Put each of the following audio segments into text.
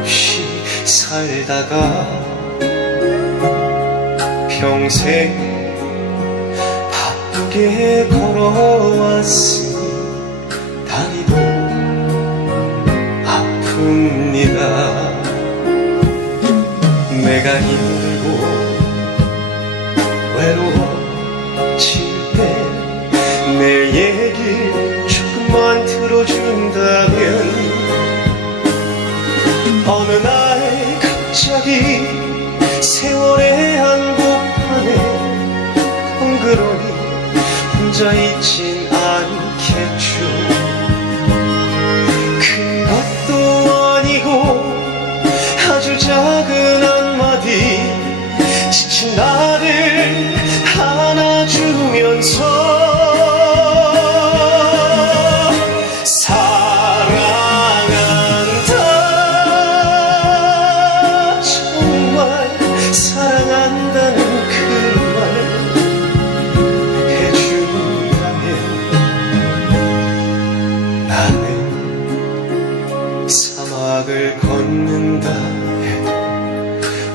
없이 살다가 평생 바쁘게 걸어왔으 갑자기 세월의 한복판에 덩그러니 혼자 있진 않겠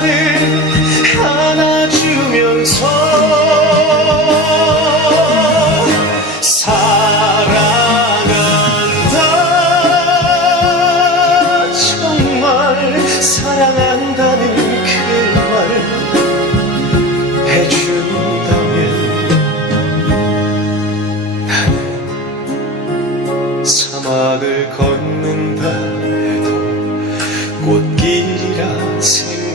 나를 안아주면서 사랑한다. 정말 사랑한다는 그 말 해준다면 나는 사막을 걷는다. 해도 꽃길이라 생각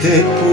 그대뿐입니다.